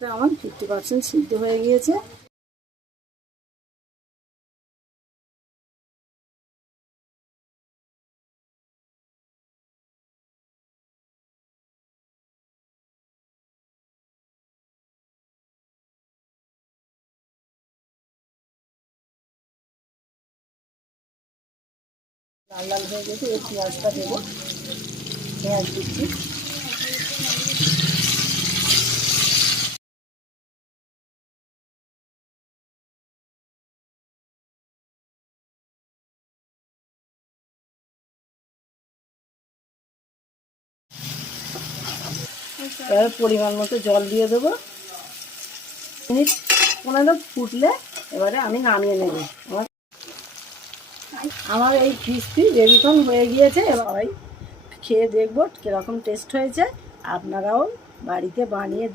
আমার 50% সিদ্ধ হয়ে গিয়েছে। লাল লাল হয়ে গেছে, এই পেঁয়াজটা দেবো। পেঁয়াজ দিচ্ছি। এবার পরিমাণ মতো জল দিয়ে দেবো। মিনিট 15 ফুটলে এবারে আমি নামিয়ে নেব। আমার এই ক্রিস্পি বেবিকর্ন হয়ে গিয়েছে। এবার খেয়ে দেখবো কীরকম টেস্ট হয়েছে। আপনারাও বাড়িতে বানিয়ে